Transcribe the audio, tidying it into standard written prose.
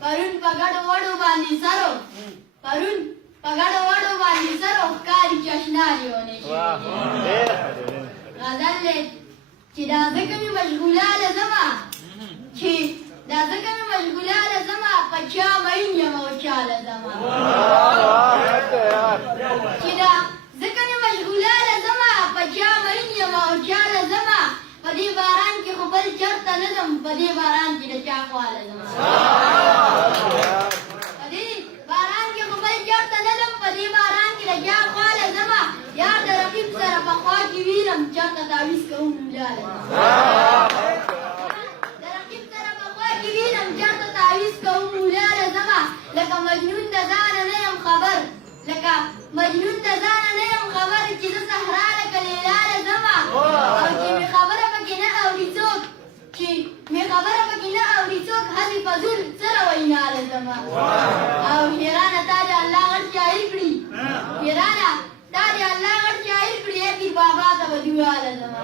Parun pagado wadu bandi saro. Parun pagado wadu bandi saro. Kari chashnari wane shawede. Gadalle ki da zakami mashgula la zama. Ki da zakami mashgula la zama. Pacha mahinya mawcha la zama. Ki da zakami mashgula la zama. Pacha mahinya mawcha la zama. Padi baran ki khubar charta nazam. Padi baran ki da chakwa la zama. Padi baran ki khubar charta nazam. Padi baran ki da chakwa la zama. Ya da rakib sara pakwa ki viram charta tawiz ka umla la zama. Da rakib sara pakwa ki viram charta tawiz ka umla la zama. Laka majnun da zana nayam khabar. Laka majnun da zana nayam khabar. Ki da sahra laka lela la zama. Aw ki mi khabar می خبره پکې نه اوري څوک هسې فضول سره وینا له زما او هیرانه تا دې الله غټ شاعر کړي هیرانه تا دې الله غټ شاعر کړي پیر بابا ته به دعا له زما